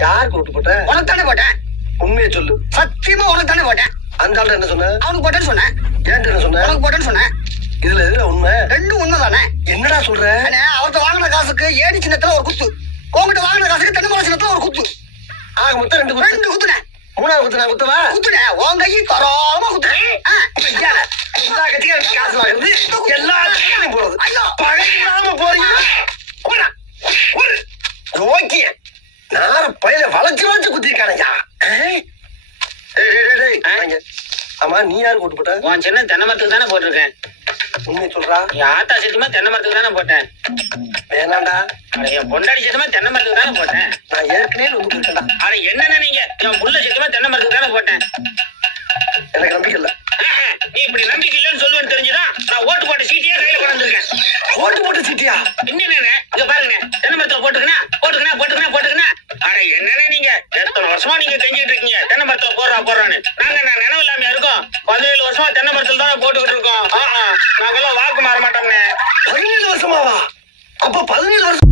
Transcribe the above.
யாருக்கு ஓட்டு போட்ட? உனக்கு தானே போட்டேன். உண்மையை சொல்லு. சத்தியமா உனக்கு தானே போட்டேன். அந்த ஆள்கிட்ட என்ன சொன்ன? அவனுக்கு போட்டேன்னு சொன்னேன். ஏன்ட்ட என்ன சொன்ன? உனக்கு போட்டேன்னு சொன்னேன். இதுல எதுல உண்மை? ரெண்டும் உண்மைதானே? என்னடா சொல்ற? அண்ணே, அவர்ட்ட வாங்கின காசுக்கு ஏடி சின்னத்துல ஒரு குத்து. உங்ககிட்ட வாங்கின காசுக்கு தென்னை சின்னத்துல ஒரு குத்து. ஆக மொத்தம் ரெண்டு குத்து. ரெண்டு குத்துனே. மூணாவது குத்து நான் குத்தவா? குத்துனே. உன் கையை தரோமா குத்துனேன் ஆ. ஐயா, எல்லா கட்சியும் காசு வாங்குறது. எல்லா கட்சியும் போறது. பகையில்லாம போறீங்க. போடா. நார பயில வளைச்சு வளைச்சு குத்திருக்கானயா ஆமா நீ யாருக்கு ஓட்டு போட்ட? உன் சின்ன தென்னை மரத்துக்கு தானே போட்டிருக்கேன். உண்மையை சொல்றா? என் ஆத்தா சத்தியமா தென்னை மரத்துக்கு தானே போட்டேன். வேணாண்டா. என் பொண்டாடி சத்தியமா தென்னை மரத்துக்கு தானே போட்டேன். நான் ஏற்கனவே வந்து இருக்கேன்டா அட என்னென்ன நீங்க? என் புள்ள சத்தியமா தென்னை மரத்துக்கு தானே போட்டேன். எனக்கு நம்பிக்கை இல்ல. நீ இப்படி நம்பிக்கை இல்லைன்னு சொல்லுவேன்னு தெரிஞ்சுதான் நான் ஓட்டு போட்ட சீட்டையே கையில கொண்டு வந்திருக்கேன். ஓட்டு போட்டு சீட்டியா? என்னண்ணே வருஷமா நீங்க செஞ்சுட்டு இருக்கீங்க. தென்னை மரத்துல போடுறா போடுறான்னு. நாங்க நான் நினைவு இல்லாம இருக்கோம்? பதினேழு வருஷமா தென்னை மரத்துல தானே போட்டுக்கிட்டு இருக்கோம். நாங்கெல்லாம் வாக்கு மாற மாட்டோம்னே. பதினேழு வருஷமாவா? அப்ப பதினேழு வருஷம்